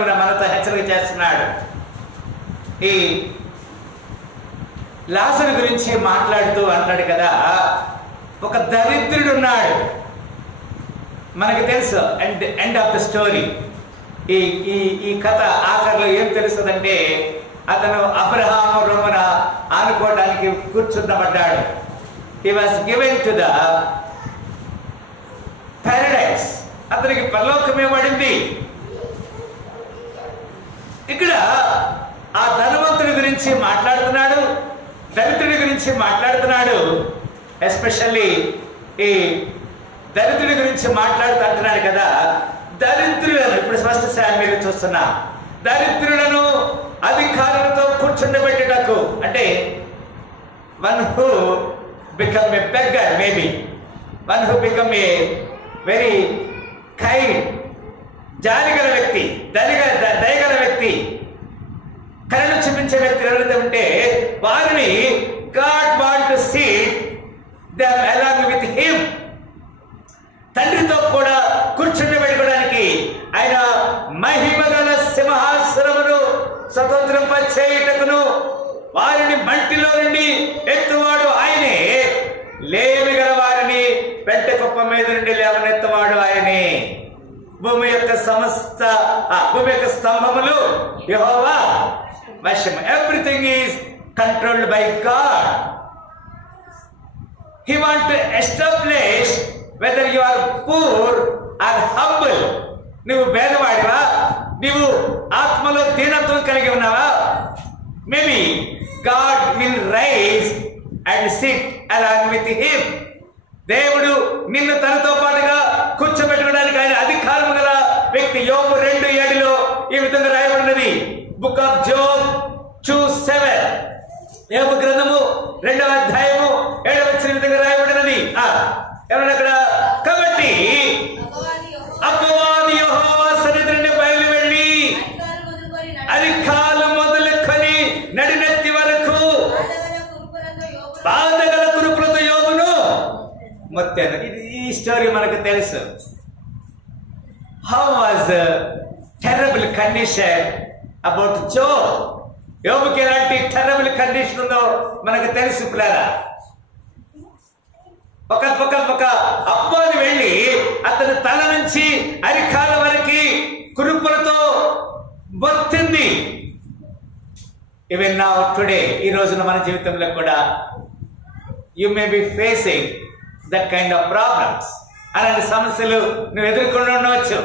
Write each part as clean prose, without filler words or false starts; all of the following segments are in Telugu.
మనతో హెచ్చరిక చేస్తున్నాడు. ఈ లాజరు గురించి మాట్లాడుతూ అంటాడు కదా, ఒక దరిద్రుడు ఉన్నాడు. మనకు తెలుసు ఎండ్ ఆఫ్ ద స్టోరీ. ఈ ఈ ఈ కథ ఆఖరిలో ఏం తెలుస్తుందంటే, అతను అబ్రహాము రొమ్మున ఆనుకోవడానికి కూర్చున్నబడ్డాడు. He was given to the paradise. అతనికి పరలోకమే పడింది. ఇక్కడ ఆ ధనవంతుడి గురించి మాట్లాడుతున్నాడు, దరిద్రుడి గురించి మాట్లాడుతున్నాడు. ఎస్పెషల్లీ ఈ దరిద్రుడి గురించి మాట్లాడుతూ అంటున్నాడు కదా, దరిద్రులను ఇప్పుడు ఫస్ట్ మీరు చూస్తున్నా, దరిద్రులను అధికారులతో కూర్చుండబెట్టేటకు, అంటే one who become a beggar, maybe one who become a very kind, జాలిగల వ్యక్తి, దయగల వ్యక్తి, కరుణ చూపించే వ్యక్తి ఎవరైతే ఉంటే వారిని God want to seat them along with him. తండ్రితో కూడా కూర్చుండబెట్టుకోవడానికి ఆయన మహిమగల సింహాసనమును స్వతంత్రింపచేయుటకును వారిని మంటిలో నుండి ఎత్తువాడు ఆయనే, లేమి గల వారిని పెంట కుప్ప మీద నుండి లేవనెత్తువాడు ఆయనే. భూమి యొక్క భూమి యొక్క స్తంభములు యెహోవా వశము. Everything is controlled by God. He want to establish whether you are poor or humble. నువ్వు పేదవాడివా, నీవు ఆత్మలో దీనత్వం కలిగి ఉన్నావా? Maybe God will rise and sit along with him. దేవుడు నిన్ను తనతో పాటుగా కూర్చోబెట్టుకోవడానికి ఆయన అధికారం గల వ్యక్తి. యోబు 2:7 ఈ విధంగా రాయబడినది. బుక్ ఆఫ్ జోబ్ 2:7, యోబు గ్రంథము 2వ అధ్యాయము 7వ వచనం విధంగా రాయబడినది. ఏమన్నా అక్కడ, కాబట్టి అపవాది యెహోవా సన్నిధి నుండి బయలు వెళ్ళి అధికారులు మొదలుకొని నడినెత్తి వరకు బాధగల కురుపులతో యోబును మొత్తాను. ఈ స్టోరీ మనకు తెలుసు. How was terrible condition about Job. యోబుకి ఎలాంటి టెర్రబుల్ కండిషన్ ఉందో మనకు తెలుసు పిల్లరా. ఒక అపవాది వెళ్ళి అతని తల నుంచి అరికాల వరకు కురుపులతో బొత్తింది. ఈవెన్ నౌ టుడే, ఈ రోజున మన జీవితంలో కూడా you may be facing that kind of problems. అలాంటి సమస్యలు నువ్వు ఎదుర్కొని ఉండవచ్చు.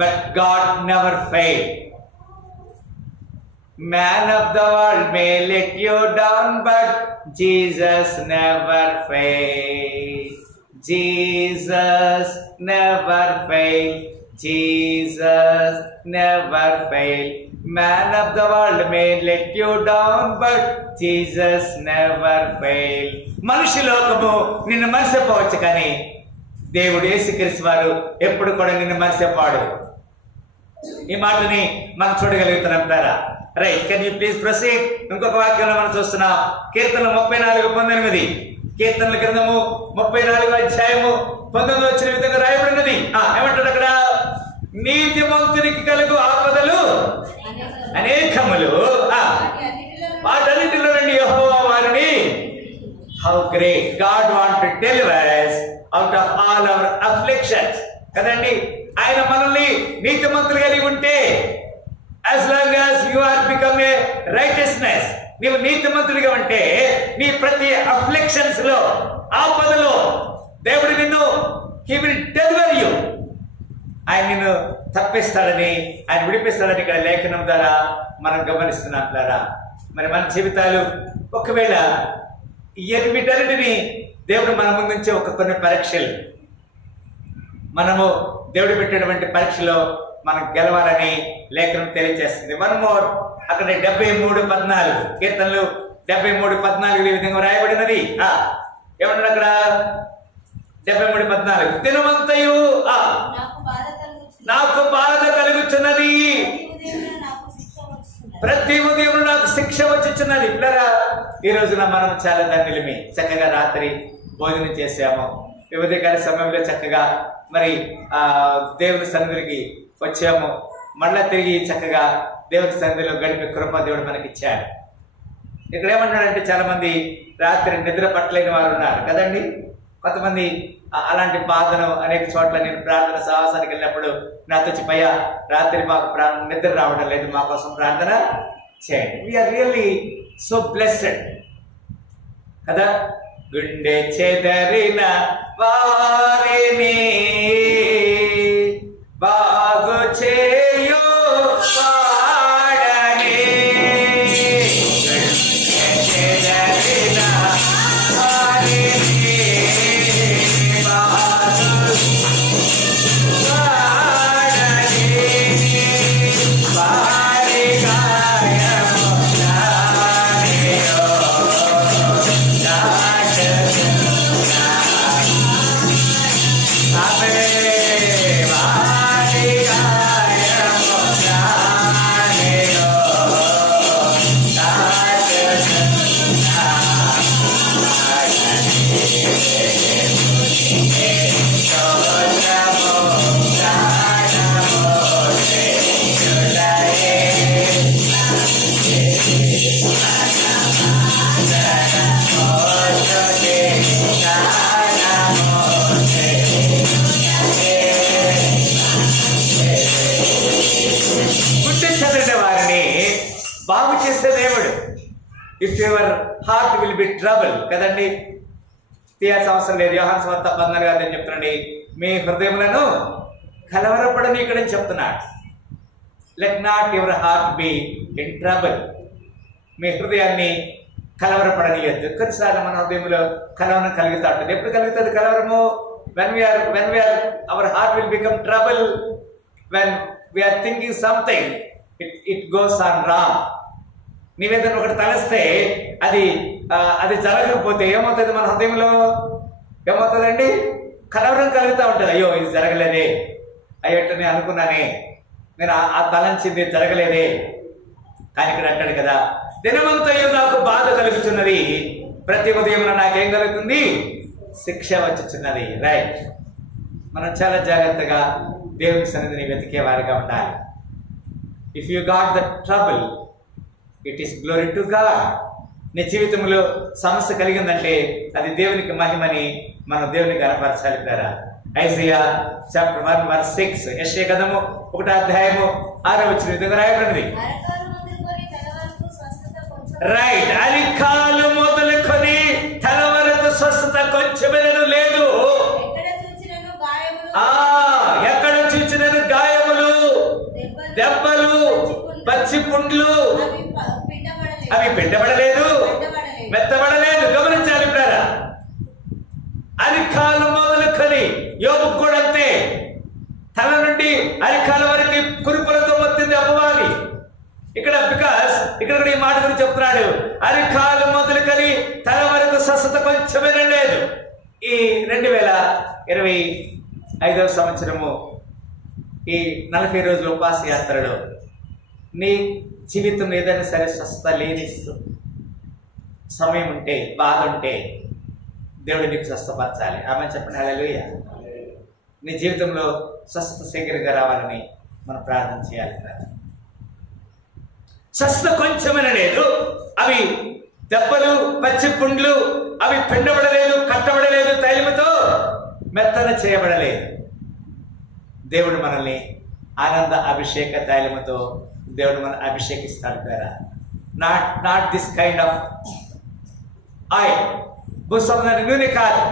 But God never fail. Man of the world may let you down, but Jesus never fail. Jesus never fail. Jesus never fail. Man of the world may let you down, but Jesus never fail. మనుషులోకము నిన్ను మర్చిపోవచ్చు, కానీ దేవుడు యేసుక్రీస్తు వారు ఎప్పుడు కూడా నిన్ను మర్చిపోడు. ఈ మాటని మనం చూడగలుగుతున్నాం కదా. Right, can you please proceed. ఇంకొక వాక్యంలో మనం చూస్తున్నాం. కీర్తనలు 34:19. కీర్తనల గ్రంథము 34వ అధ్యాయము 19వ వచనం విధంగా రాయబడినది. ఏమంటాడు అక్కడ, నీతిమంతునికి కలుగు ఆపదలు అనేకములు, వాటన్నిటిలో నుండి యెహోవా వారిని. How great God want to deliver us out of all our afflictions కదండి. ఆయన మనల్ని నీతిమంతులు కలిగి ఉంటే, as long as you are become a righteousness, నీవు నీతిమంతుడిగా ఉంటే నీ ప్రతి అఫ్లిక్షన్స్ లో, ఆపదలో దేవుడు నిన్ను he will deliver you. ఆయన నిన్ను తప్పిస్తాడని, ఆయన విడిపిస్తాడని ఇక్కడ లేఖనం ద్వారా మనం గమనిస్తున్నాం ద్వారా. మరి మన జీవితాలు ఒకవేళ వీటన్నిటిని దేవుడు మన ముందు నుంచి కొన్ని పరీక్షలు, మనము దేవుడు పెట్టినటువంటి పరీక్షలో మనం గెలవాలని లేఖనం తెలియజేస్తుంది. వన్ మోర్, అక్కడ 73:14 కీర్తనలు 73:14 ఈ విధంగా రాయబడినది. ఏమన్నా అక్కడ 73:14, దినమంతయు నాకు బాధ కలుగుచున్నది, ప్రతి ఉదయం నాకు శిక్ష వచ్చుచున్నది. పిల్లరా, ఈ రోజున మనం చాలా ధన్యులమే. చక్కగా రాత్రి భోజనం చేసాము, ఉదయకాల సమయంలో చక్కగా మరి దేవుని సన్నిధికి వచ్చాము. మళ్ళా తిరిగి చక్కగా దేవుని సన్నిధిలో గడిపే కృప దేవుడు మనకిచ్చాడు. ఇక్కడ ఏమంటున్నాడంటే, చాలా మంది రాత్రి నిద్ర పట్టలేని వారు ఉన్నారు కదండి. కొంతమంది అలాంటి బాధను అనేక చోట్ల నేను ప్రార్థన సహవాసానికి వెళ్ళినప్పుడు నాతో వచ్చి, పయ్యా రాత్రి మాకు నిద్ర రావడం లేదు, మా కోసం ప్రార్థన చేయండి. వీఆర్ రియల్లీ సో బ్లెస్డ్ కదా. గుండె చెదరిన వారిని బాగు చేయు వాడని, గుండె చెదరిన వారిని బాగు వాడని, వారి గాయము నాయో బాగు చేసే దేవుడు. If your heart will be trouble కదండి, తీయాల్సిన అవసరం లేదు. యోహాను సువార్త 14 చెప్తున్నాండి, మీ హృదయములను కలవరపడనీయకడని చెప్తున్నాడు. Let not your heart be in trouble. మీ హృదయాన్ని కలవరపడనీయద్దు. కొన్నిసార్లు మన హృదయంలో కలవరం కలుగుతూ ఉంటుంది. ఎప్పుడు కలుగుతుంది కలవరము? when we are our heart will become trouble, when we are thinking something, it goes on wrong. నీవేదైనా ఒకటి తలస్తే అది జరగకపోతే ఏమవుతుంది? మన హృదయంలో ఏమవుతుందండి? కలవరం కలుగుతూ ఉంటుంది. అయ్యో ఇది జరగలేదే, అయ్యట్టు నేను అనుకున్నానే, నేను ఆ తలంచింది జరగలేదే. కానీ ఇక్కడ అంటాడు కదా, దినమంతయు నాకు బాధ కలుగుతున్నది, ప్రతి ఉదయం నాకేం కలుగుతుంది? శిక్ష వచ్చుచున్నది. రైట్. మనం చాలా జాగ్రత్తగా దేవుని సన్నిధిని వెతికే వారిగా ఉండాలి. If you got the trouble, it is glory to God. నీ జీవితంలో సమస్య కలిగిందంటే అది దేవునికి మహిమని మనం దేవునికి కనపరచాలి కదా. ఐజయా చాప్టర్ 1:6, యెషయా గ్రంథము 1వ అధ్యాయము 6వ వచనం విధంగా రాయబడినది. రైట్. అరికాలు మొదలుకొని తల వరకు స్వస్థత కొంచెమేనూ లేదు. ఎక్కడ చూచినను గాయములు, దెబ్బలు, పచ్చి పుండ్లు, అవి పిండబడలేదు, మెత్తబడలేదు. గమనించాలి ప్రేరా. అరికాలు మొదలుకొని, యోబు కూడా అంతే, తల నుండి అరికాల వరకు కురుపులతో మొత్తింది అపవాది. ఇక్కడ ఇక్కడ ఈ మాట గురించి చెప్తున్నాడు, అరికాలు మొదలుకొని తల వరకు స్వస్థత కొంచెమేనా లేదు. ఈ 2025వ సంవత్సరము ఈ 40 రోజుల ఉపవాస యాత్రలో నీ జీవితం ఏదైనా సరే స్వస్థత లేని సమయం ఉంటే, బాధ ఉంటే దేవుడు నీకు స్వస్థపరచాలి. ఆమె చెప్పండి హల్లెలూయా. నీ జీవితంలో స్వస్థత శీఘ్రంగా రావాలని మనం ప్రార్థన చేయాలి. స్వస్థత కొంచెమైనా లేదు. అవి దెబ్బలు, పచ్చి పుండ్లు, అవి పిండబడలేదు, కట్టబడలేదు, తైలముతో మెత్తన చేయబడలేదు. దేవుడు మనల్ని ఆనంద అభిషేక తైలముతో దేవుడు మనం అభిషేకిస్తాడు కదా. Not this kind of oil, భూసంబంధమైన నూనె కాదు,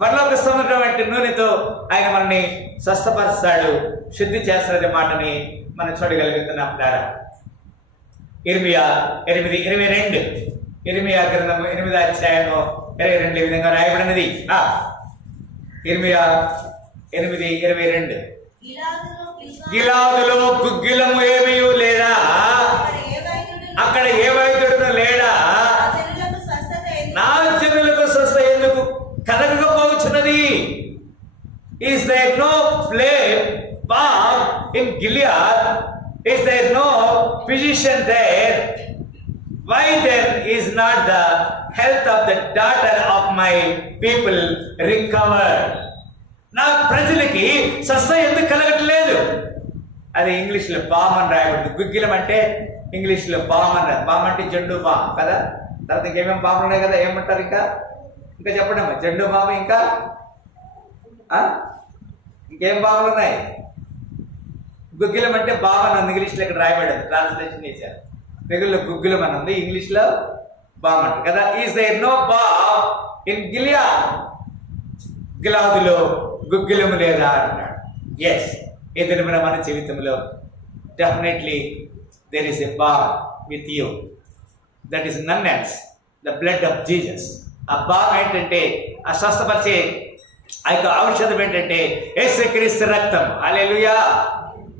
పరలోక సంబంధం వంటి నూనెతో ఆయన మనల్ని స్వస్థపరుస్తాడు, శుద్ధి చేస్తాడనే మాటని మనం చూడగలుగుతున్నాం కదా. ఇర్మియా 8:22, ఇర్మియా గ్రంథము 8వ అధ్యాయము 22 ఈ విధంగా రాయబడినది. ఇర్మియా 8:22, గిలాదులో గుగ్గిలము ఏమీ లేడా, అక్కడ ఏ వైద్యుడు లేడా, నా జనులకు స్వస్థ ఎందుకు కలగకపోవచ్చున్నది. Is there no balm in Gilead? Is there no physician there? Why then is not the health of the daughter of my people recovered? నా ప్రజలకి స్వస్థ ఎందుకు కలగట్లేదు? అది ఇంగ్లీష్ లో బామ్ అని రాయబడింది. గుగ్గిలం అంటే ఇంగ్లీష్ లో బామ్ అన్నారు. బామ్ అంటే జెండు బామ్ కదా. తర్వాత ఇంకేమేమి బాంబులు ఉన్నాయి కదా, ఏమంటారు ఇంకా చెప్పండి అమ్మా. జెండు బామ్, ఇంకా ఇంకేం బాంబులు ఉన్నాయి? గుగ్గిలం అంటే బామ్ అని ఉంది, ఇంగ్లీష్ లో ఇక్కడ రాయబడింది, ట్రాన్స్లేషన్ చేశారు. తెలుగులో గుగ్గిలం అని ఉంది, ఇంగ్లీష్ లో బామ్ అంటారు కదా. Is there no balm in Gilead? గిలాదులో గుగ్గిలము లేదా అంటున్నాడు. ఎస్, ఈ దినమున మన జీవితంలో definitely there is a balm with you. That is none else, the blood of Jesus. ఆ బామ్ ఏంటంటే, ఆ స్వస్థపరిచే ఆ యొక్క ఔషధం ఏంటంటే యేసుక్రీస్తు రక్తం. హల్లెలూయా.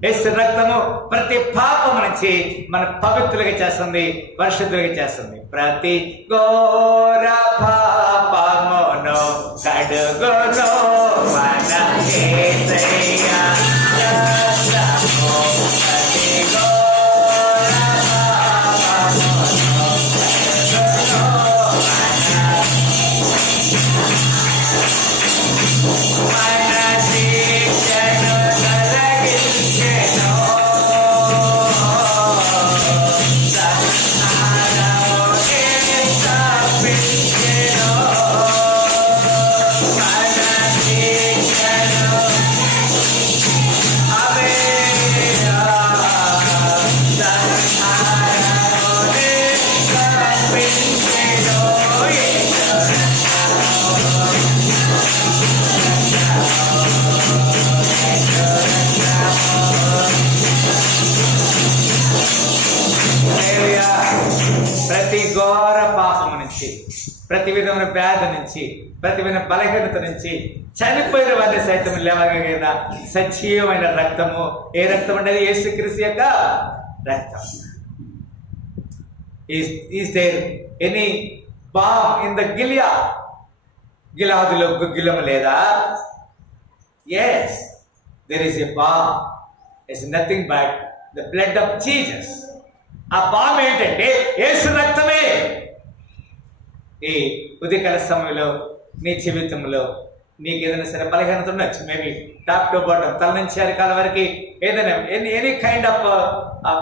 యేసు రక్తము ప్రతి పాపము నుంచి మన పవిత్రులుగా చేస్తుంది, పరిశుద్ధులుగా చేస్తుంది. ప్రతి ఘోర పాపమును కడుగును మన యేసయ్య రక్తము. ప్రతి ఘోర పాపమును కడుగును మన శిక్షను తొలగించెను. ప్రతి ఘోర పాపము నుంచి, ప్రతి విధమైన వ్యాధి నుంచి, ప్రతి విధమైన బలహీనత నుంచి చనిపోయిన వారిని సైతం లేవగలిగిన సజీవమైన రక్తము. ఏ రక్తం అనేది? యేసుక్రీస్తు యొక్క రక్తం. Is there any balm in the Gilead? గిలాదులో గుగ్గిలం లేదా? Yes, there is a balm. It's nothing but the blood of Jesus. ఆ బామ్ ఏంటంటే యేసు రక్తమే. ఈ ఉదయకాల సమయంలో నీ జీవితంలో నీకు ఏదైనా సరే బలహీనత ఉండొచ్చు. మేబీ టాప్ టు బాటమ్, తల నుంచి అరికాల వరకు ఏదైనా any kind of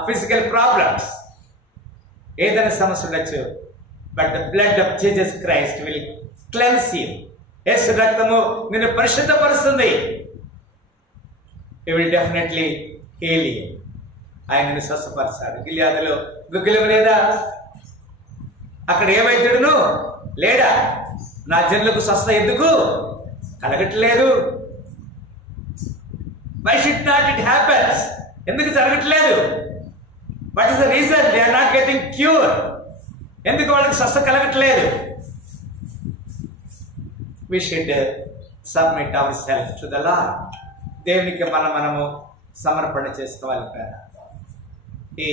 physical problems, ఏదైనా సమస్య ఉండొచ్చు. But the blood of Jesus Christ will cleanse you. యేసు రక్తము నిన్ను పరిశుద్ధపరుస్తుంది. It will definitely heal you. ఆయనను స్వస్థపరిచాడు. గిలియాదులో గుగ్గిలం లేదా? అక్కడ ఏ వైద్యుడును లేడా? నా జనులకు స్వస్థ ఎందుకు కలగట్లేదు? Why should not it happens? ఎందుకు జరగట్లేదు? What is the reason they are not getting cure? ఎందుకు వాళ్ళకి స్వస్థ కలగట్లేదు? We should submit our self to the Lord. దేవునికి మనము సమర్పణ చేసుకోవాలి కదా. ఈ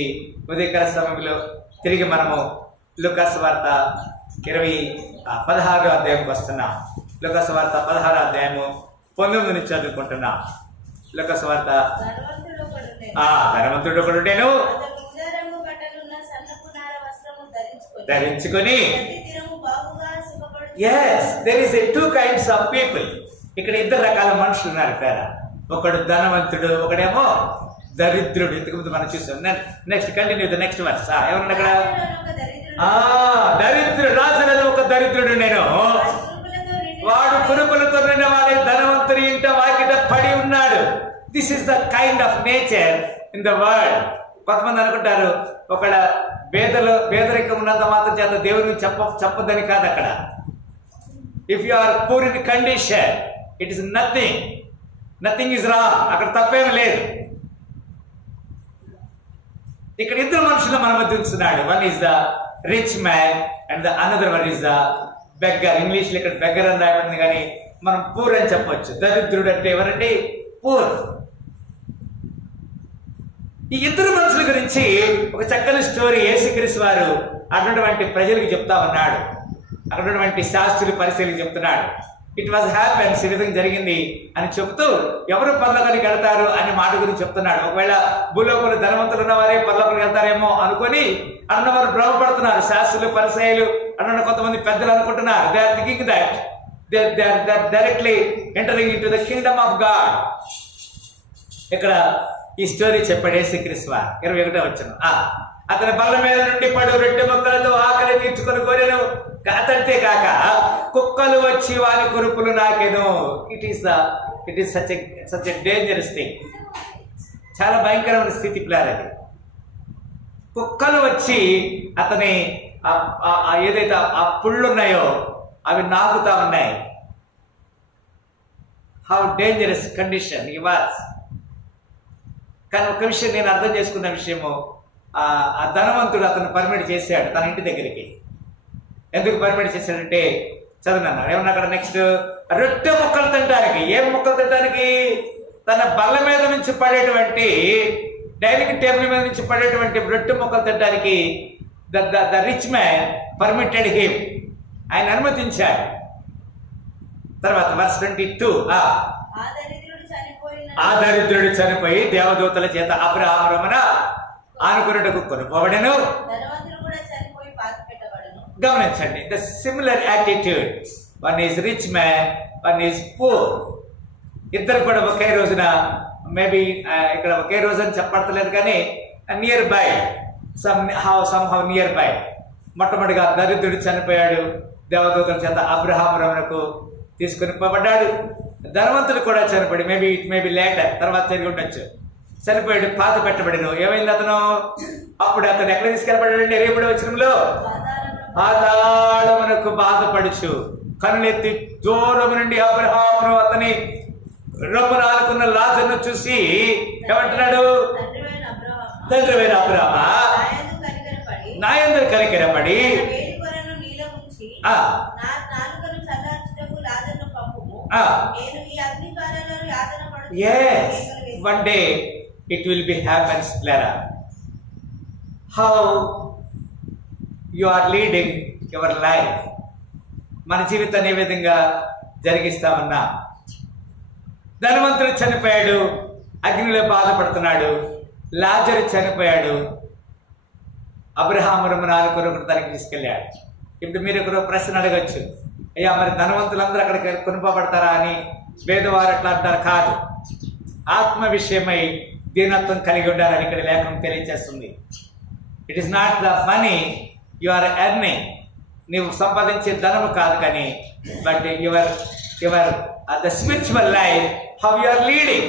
ఉదయకాల సమయంలో తిరిగి మనము లూకాసు వార్త 16వ అధ్యాయంకి వస్తున్నాం. లూకాసు వార్త 16వ అధ్యాయము 19 నుంచి చదువుకుంటున్నాం. లూకాసు వార్త. ధనవంతుడు ఒకడు ఉండెను, ధరించుకొని. Yes, there is two kinds of people. ఇక్కడ ఇద్దరు రకాల మనుషులు ఉన్నారు కదా. ఒకడు ధనవంతుడు, ఒకడేమో దరిద్రుడు. ఇంతకుముందు మనం చూసాం. Next continue the next verse. ఏమన్నా అక్కడ? దరిద్రుడు. రాజులలో ఒక దరిద్రుడు నేను, వాడు కురుపులతో నిన్న వాడి ధనవంతుడి ఇంట వాకిట పడి ఉన్నాడు. This is the kind of nature in the world. కొంతమంది అనుకుంటారు ఒకడ పేదరికం ఉన్నంత మాత్రం చేత దేవుని చెప్పొద్దని కాదు అక్కడ. If you are poor in condition, it is nothing is wrong. అక్కడ తప్పేమీ లేదు. ఇక్కడ ఇద్దరు మనుషులు మన మధ్య ఉంచున్నాడు. One is the rich man and the another one is the beggar. English లో ఇక్కడ బెగ్గర్ అని రాయబడింది, కానీ మనం పూర్ అని చెప్పొచ్చు. దరిద్రుడు అంటే ఎవరంటే పూర్. ఈ ఇద్దరు మనుషుల గురించి ఒక చక్కని స్టోరీ యేసుక్రీస్తు వారు అటువంటి ప్రజలకు చెప్తా ఉన్నాడు. అటువంటి శాస్త్రులు పరిశీలికి చెప్తున్నాడు. ఇట్ వాజ్ హ్యాపెన్స్, ఈ విధంగా జరిగింది అని చెబుతూ ఎవరు పరలోకానికి వెళ్తారు అనే మాట గురించి చెప్తున్నాడు. ఒకవేళ భూలోకంలో ధనవంతులు ఉన్నవారే పరలోకానికి వెళ్తారేమో అనుకుని అన్నవారు భ్రమపడుతున్నారు. శాస్త్రులు పరిసయ్యులు అన్న కొంతమంది పెద్దలు అనుకుంటున్నారు. They are thinking that they are directly entering into the kingdom of God. ఇక్కడ ఈ స్టోరీ చెప్పాడు యేసుక్రీస్తు 21వ వచనం. అతని బల్ల మీద నుండి పడు రొట్టె ముక్కలతో ఆకలి తీర్చుకొని కోరెను. అతడితే కాక కుక్కలు వచ్చి వారి కురుపులు నాకెను. It is such a dangerous thing. చాలా భయంకరమైన స్థితి ప్లాన్ అది. కుక్కలు వచ్చి అతని ఏదైతే ఆ పుళ్ళు ఉన్నాయో అవి నాకుతా ఉన్నాయి. How dangerous condition he was. కానీ ఒక విషయం నేను అర్థం చేసుకున్న విషయము, ఆ ధనవంతుడు అతను పర్మిట్ చేశాడు తన ఇంటి దగ్గరికి. ఎందుకు పర్మిట్ చేశాడంటే చదువునన్నాడు. ఏమన్నా అక్కడ నెక్స్ట్ రొట్టె ముక్కలు తినడానికి. ఏం ముక్కలు తినడానికి? తన బల్ల మీద నుంచి పడేటువంటి, డైనింగ్ టేబుల్ మీద నుంచి పడేటువంటి రొట్టె ముక్కలు తినడానికి the rich man permitted him. ఆయన అనుమతించాడు. తర్వాత వర్స్ 22, ఆ దరిద్రుడు చనిపోయి దేవదూతల చేత అబ్రహామున ఆనుకున్నటకు కొనుకోబడెను. గమనించండి, the similar attitude. One is rich man, one is poor. ఇద్దరు కూడా ఒకే రోజున, మేబీ ఇక్కడ ఒకే రోజు అని చెప్పడలేదు కానీ near by, somehow near by. మొట్టమొదటిగా దరిద్రుడు చనిపోయాడు, దేవదూతల చేత అబ్రహామునకు తీసుకుని పోబడ్డాడు. ధనవంతుడు కూడా చనిపోయాడు, మేబీ లేటర్, తర్వాత తిరిగి ఉండొచ్చు. చనిపోయాడు, పాత పెట్టబడిను. ఏమైంది అతను? అప్పుడు అతను ఎక్కడ తీసుకెళ్ళబడ్డాడంటే 23వ వచనంలో, పాతాళమునకు బాధపడుచు కనులెత్తి దూరము నుండి అబ్రహామును అతని రొమ్మున ఆనుకున్న లాజరును చూసి ఏమంటున్నాడు? తండ్రివైన అబ్రహామా, నా యందు కనికరపడి yes, one day it will be happens, Clara. How you are leading your life. మన జీవితాన్ని ఏ విధంగా జరిగిస్తామన్నా. ధనవంతుడు చనిపోయాడు, అగ్నిలో బాధపడుతున్నాడు. లాజరు చనిపోయాడు, అబ్రహాము రొమ్మున ఆనుకుని దానికి తీసుకెళ్ళాడు. ఇప్పుడు మీరు ఒక ప్రశ్న అడగచ్చు, అయ్యా మరి ధనవంతులందరూ అక్కడికి కొనుకోబడతారా అని. వేదవారు అట్లా అంటారు. కాదు, ఆత్మ విషయమై దీనత్వం కలిగి ఉండాలని ఇక్కడ లేఖనం తెలియజేస్తుంది. It is not the money you are earning. నీవు సంపాదించే ధనము కాదు, కానీ but your the spiritual life, how you are leading.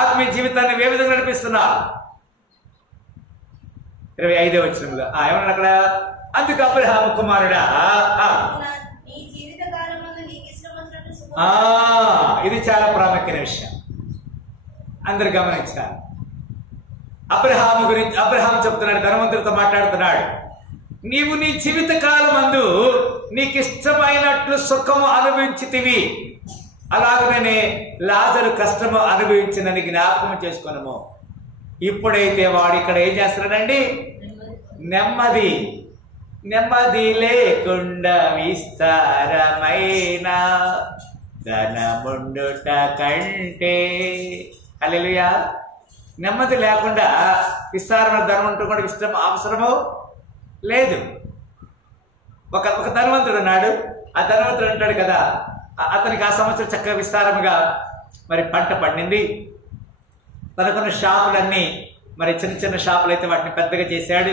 ఆత్మీయ జీవితాన్ని ఏ విధంగా నడిపిస్తున్నా. 25వ వచనంలో ఏమన్నా అక్కడ, అందుకు అబ్రహాము కుమారుడా, ఇది చాలా ప్రాముఖ్యమైన విషయం, అందరు గమనించాలి. అబ్రహాము గురించి అబ్రహాం చెప్తున్నాడు, ధనవంతుడితో మాట్లాడుతున్నాడు. నీవు నీ జీవిత కాలమందు నీకు ఇష్టమైనట్లు సుఖము అనుభవించితివి, అలాగనే లాజరు కష్టము అనుభవించినని జ్ఞాపకం చేసుకున్నాము. ఇప్పుడైతే వాడు ఇక్కడ ఏం చేస్తున్నాడండి? నెమ్మది లేకుండా విస్తారమైన ధనముండుట కంటే, హల్లెలూయా, నెమ్మది లేకుండా విస్తారమైన ధనం ఉంటూ కూడా ఇష్టం అవసరము లేదు. ఒక ధనవంతుడు ఉన్నాడు. ఆ ధనవంతుడు అంటాడు కదా, అతనికి ఆ సంవత్సరం చక్కగా విస్తారముగా మరి పంట పండింది. తనకున్న షాపులన్నీ మరి చిన్న చిన్న షాపులు అయితే వాటిని పెద్దగా చేశాడు.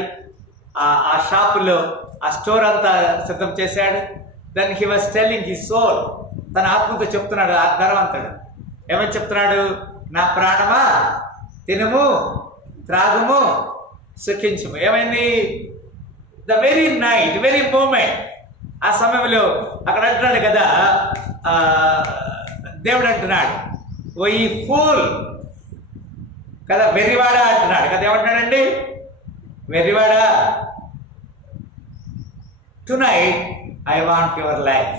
ఆ షాపులో ఆ స్టోర్ అంతా సిద్ధం చేశాడు. Then he was telling his soul, తన ఆత్మతో చెప్తున్నాడు. ఆ ధనవంతుడు ఏమని చెప్తున్నాడు? నా ప్రాణమా తినుము, త్రాగుము, సుఖించుము. ఏమైంది? The very night, very moment, ఆ సమయంలో అక్కడ అంటున్నాడు కదా, దేవుడు అంటున్నాడు, ఓ ఈ ఫూల్ కదా, వెర్రివాడా అంటున్నాడు కదా. ఏమంటున్నాడండి? వెర్రివాడా, tonight I want your life.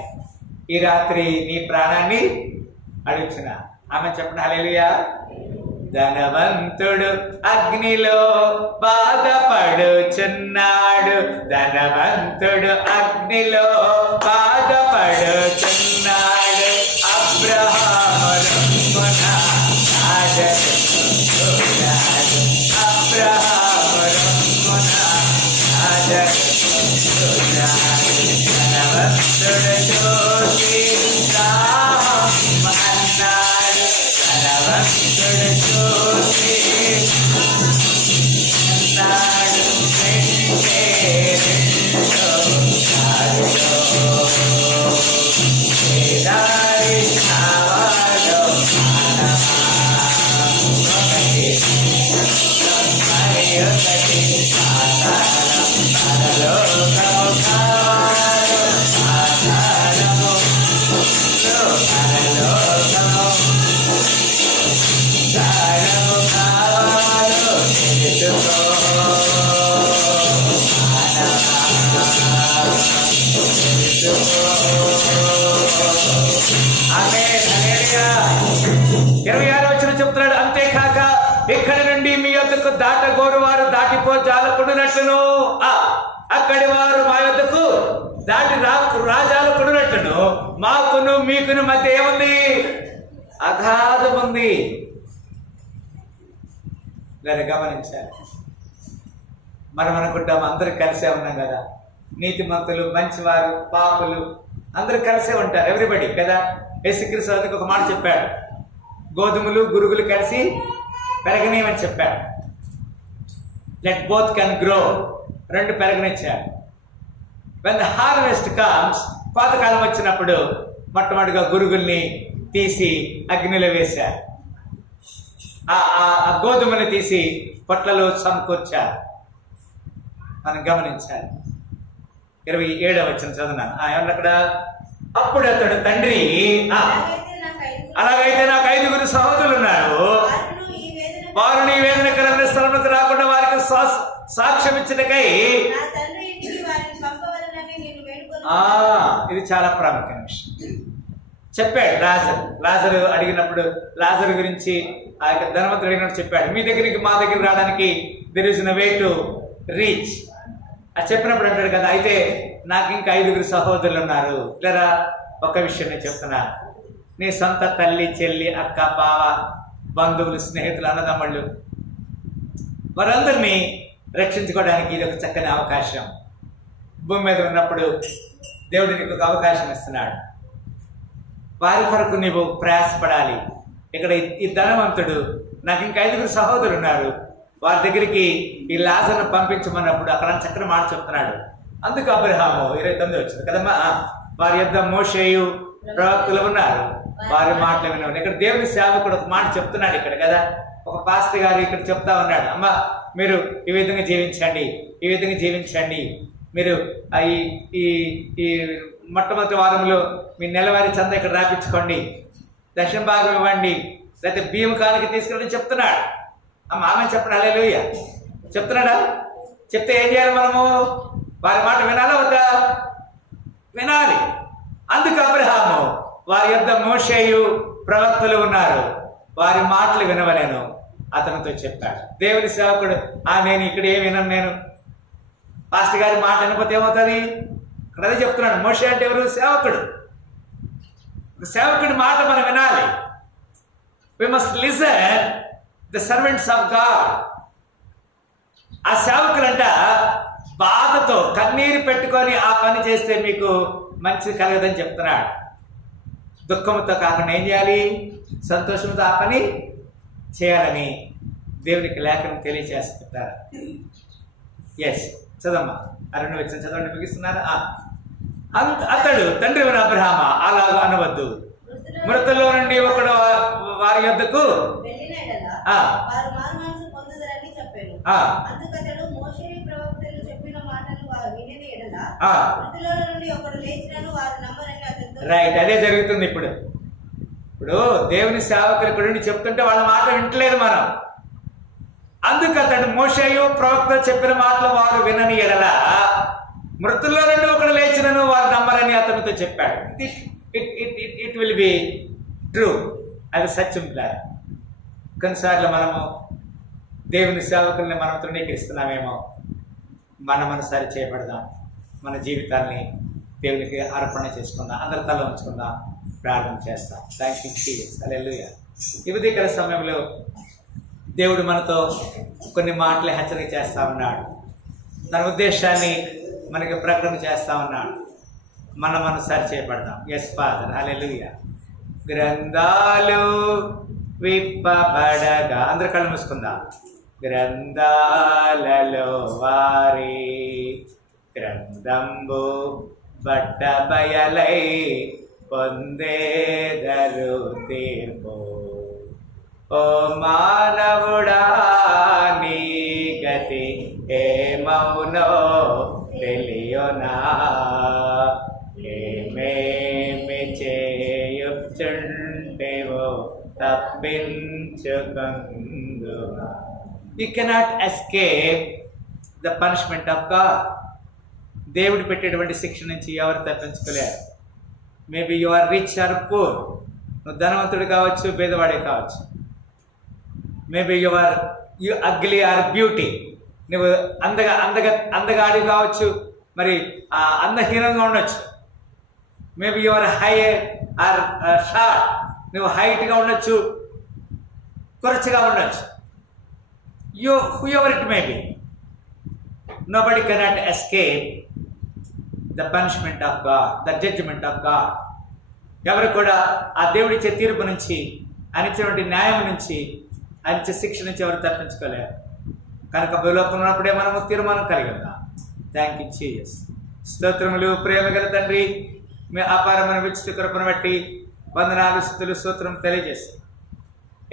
ఈ రాత్రి నీ ప్రాణాన్ని అడుగుతున్నా. ఆమె చెప్పండి హల్లెలూయా. ధనవంతుడు అగ్నిలో బాధపడుచున్నాడు, ధనవంతుడు అగ్నిలో బాధపడుచున్నాడు. అబ్రహాము రొమ్మున ఆదరించున్నాడు, అబ్రహాము రొమ్మున ఆదరించున్నాడు. ధనవంతుడు చూసి అన్నాడు, ధనవంతుడు చూసి చెప్తున్నాడు, అంతేకాక ఇక్కడి నుండి మీ యొద్దకు దాటగోరు వారు దాటిపో జాలకుండునట్లును, అక్కడి వారు మా యొద్దకు దాటి రాజాలకుండునట్లును మాకును మీకును మధ్య ఏముంది? అగాధం ఉంది. దాన్ని గమనించాలి. మనం అనుకుంటాం అందరూ కలిసే ఉన్నాం కదా, నీతిమంతులు, మంచివారు, పాపులు అందరూ కలిసే ఉంటారు, ఎవ్రీబడి కదా. యేసుక్రీస్తు అందుకు ఒక మాట చెప్పాడు, గోధుమలు గురుగులు కలిసి పెరగనీయమని చెప్పాడు. లెట్ బోత్ కెన్ గ్రో, రెండు పెరగనిచ్చాడు. వెన్ ద హార్వెస్ట్ కమ్స్, కోతకాలం వచ్చినప్పుడు మొట్టమొదటిగా గురుగుల్ని తీసి అగ్నిలో వేశారు, ఆ గోధుమని తీసి పొట్లలో సమకూర్చారు. మనం గమనించాలి. 27వ వచనం చదువున్నాను. ఏమన్నా అక్కడ, అప్పుడు అతడు తండ్రి, అలాగైతే నాకు 5 సహోదరులు ఉన్నారు, వారు నీ వేదనకరమైన స్థలంలోకి రాకుండా వారికి సాక్ష్యం ఇచ్చినకై. ఇది చాలా ప్రాముఖ్యమైన విషయం చెప్పాడు. లాజరు అడిగినప్పుడు, లాజరు గురించి ఆ యొక్క ధనవంతుడు అడిగినప్పుడు చెప్పాడు, మీ దగ్గరికి మా దగ్గర రావడానికి there is no way to reach అది చెప్పినప్పుడు అంటాడు కదా, అయితే నాకు ఇంకా 5 సహోదరులు ఉన్నారు. లేరా, ఒక విషయం నేను చెప్తున్నా, నీ సొంత తల్లి, చెల్లి, అక్క, బావ, బంధువులు, స్నేహితులు, అన్నదమ్ముళ్ళు వారందరినీ రక్షించుకోవడానికి ఇది ఒక చక్కని అవకాశం. భూమి మీద ఉన్నప్పుడు దేవుడు నీకు ఒక అవకాశం ఇస్తున్నాడు. వారి కొరకు నీవు ప్రయాసపడాలి. ఇక్కడ ఈ ధనవంతుడు, నాకు ఇంకా 5 సహోదరులు ఉన్నారు, వారి దగ్గరికి ఈ లాజరును పంపించమన్నప్పుడు అక్కడ చక్కని మాట చెప్తున్నాడు. అందుకు అబ్రహాము 29 వచ్చింది కదమ్మా, వారి యొద్ద మోషేయు ప్రవక్తలు ఉన్నారు, వారి మాటలు వినవు. ఇక్కడ దేవుని సేవకుడు ఒక మాట చెప్తున్నాడు ఇక్కడ కదా. ఒక పాస్టర్ గారు ఇక్కడ చెప్తా ఉన్నాడు, అమ్మా మీరు ఈ విధంగా జీవించండి, ఈ విధంగా జీవించండి, మీరు ఈ మొట్టమొదటి వారంలో మీ నెలవారీ చందా ఇక్కడ రాపించుకోండి, దశమ భాగం ఇవ్వండి, లేకపోతే బియ్యం కానుక తీసుకుని చెప్తున్నాడు. ఆమె చెప్పండి, హల్లెలూయా చెప్తున్నాడా? చెప్తే ఏం చేయాలి మనము? వారి మాట వినాలా వద్దా? వినాలి. అందుకు అబ్రహాము, వారి యొద్ద మోషేయు ప్రవక్తలు ఉన్నారు, వారి మాటలు వినవలేను అతనితో చెప్పాడు. దేవుని సేవకుడు, నేను ఇక్కడ ఏమి వినను, నేను పాస్టర్ గారి మాట వినకపోతే ఏమవుతుంది? ఇక్కడ అదే చెప్తున్నాడు. మోషే అంటే ఎవరు? సేవకుడు. సేవకుడి మాట మనం వినాలి. We must listen the servants of God. ఆ సేవకులంట బాధతో కన్నీరు పెట్టుకొని ఆ పని చేస్తే మీకు మంచి కలగదని చెప్తున్నాడు. దుఃఖంతో కాకుండా ఏం చేయాలి? సంతోషంతో ఆ పని చేయాలని దేవునికి లేఖనం తెలియచేస్తుంటారు. ఎస్, చదమ్మా. 2 వచ్చిన చదవండి, ముగిస్తున్నారా? అతడు తండ్రి అబ్రహామ, అలాగా అనవద్దు, మృతుల్లో నుండి ఒకడు వారి యొద్దకు రైట్, అదే జరుగుతుంది ఇప్పుడు. దేవుని సేవకులు ఇక్కడ నుండి చెప్తుంటే వాళ్ళ మాట వింటలేదు మనం. అందుకు అతడు మోషేయు ప్రవక్తలు చెప్పిన మాటలు వారు వినని ఎడల మృతుల్లో నుండి ఒకడు లేచినను వారు నమ్మరని అతనితో చెప్పాడు. ఇట్ విల్ బి ట్రూ, అది సత్యం. కొన్నిసార్లు మనము దేవుని సేవకుల్ని మనం తృణీకరిస్తున్నామేమో. మనం సరి చేయబడదాం, మన జీవితాన్ని దేవునికి అర్పణ చేసుకుందాం, అందరి తల ఉంచుకుందాం, ప్రార్థన చేస్తాం. థ్యాంక్ యూ జీసస్, హల్లెలూయా. ఈ ఉదయకాల సమయంలో దేవుడు మనతో కొన్ని మాటలు హెచ్చరిక చేస్తా ఉన్నాడు, తన ఉద్దేశాన్ని మనకి ప్రకటన చేస్తా ఉన్నాడు. మనం సరి చేయబడదాం. ఎస్ ఫాదర్, హల్లెలూయా. గ్రంథాలు విప్పబడగా, అందరు కళ్ళు మూసుకుందాం. గ్రంథాలలో వారి గ్రంథంబు బట్ట బయలై పొందేదరు తీర్పు. ఓ మానవుడా, నీ గతి ఏమౌనో తెలియనా? ఏమేమి చేయుచుంటేవో తప్పించుకుందునా? You cannot escape the punishment of God. దేవుడు పెట్టేటువంటి శిక్ష నుంచి ఎవరు తప్పించుకోలేరు. Maybe you are rich or poor. నువ్వు ధనవంతుడు కావచ్చు, పేదవాడే కావచ్చు. Maybe you ugly or beauty. నువ్వు అందగాడి కావచ్చు, మరి అందహీనంగా ఉండొచ్చు. Maybe you are high or short. నువ్వు హైట్గా ఉండొచ్చు, కొరచగా ఉండొచ్చు. whoever it may be, nobody cannot escape the punishment of God, the judgment of God. ఎవరు కూడా ఆ దేవుడిచ్చే తీర్పు నుంచి, ఆయన ఇచ్చినటువంటి న్యాయం నుంచి, ఆయన ఇచ్చే శిక్ష నుంచి ఎవరు తప్పించుకోలేరు. కనుక భూలోకంలో ఉన్నప్పుడే మనము తీర్మానం కలిగి ఉన్నాం. Thank you Jesus. స్తోత్రములు. ప్రేమ గల తండ్రి, మీ అపారమైన విచిత్ర కృపను బట్టి వందనాలు, స్తుతులు, స్తోత్రం తెలియజేస్తాం.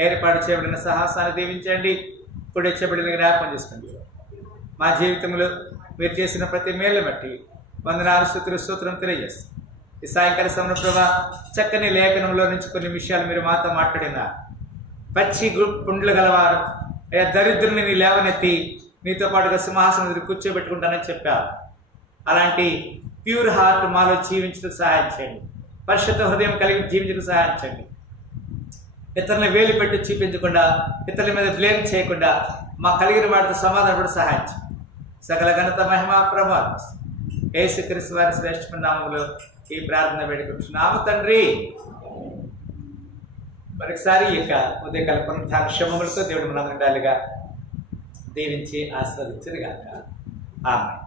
ఏర్పాటు చేయబడిన సాహసాన్ని దీవించండి. ఇప్పుడు ఇచ్చబడిన జ్ఞాపకం చేసుకోండి. మా జీవితంలో మీరు చేసిన ప్రతి మేలు బట్టి వందనాలు, స్తుతులు, స్తోత్రం తెలియజేస్తాం. ఈ సాయంకాల సమయంలో ప్రభా, చక్కని లేఖనంలో నుంచి కొన్ని విషయాలు మీరు మాతో మాట్లాడినారు. పచ్చి పుండ్లు గలవారు, దరిద్రుని నీ లేవనెత్తి నీతో పాటుగా సింహాసనం దగ్గర కూర్చోబెట్టుకుంటానని చెప్పారు. అలాంటి ప్యూర్ హార్ట్ మాలో జీవించడానికి సహాయం చేయండి. పరిశుద్ధ హృదయం కలిగి జీవించడానికి సహాయం చేయండి. ఇతరులను వేలు పెట్టి చూపించకుండా, ఇతరుల మీద బ్లేమ్ చేయకుండా, మా కలిగిన వాటితో సమాధానపడి సహాయం చేయండి. సకల ఘనత, మహిమ, ప్రభావం యేసుక్రీస్తు వారి శ్రేష్ఠమైన నామములో ఈ ప్రార్థన వేడుకుంటున్నాము తండ్రి. మరొకసారి ఈ యొక్క ఉదయకాల పునరుత్థాన శుభములతో దేవుడు మనందరిగా దీవించి ఆస్వాదించరుగాక. ఆమేన్.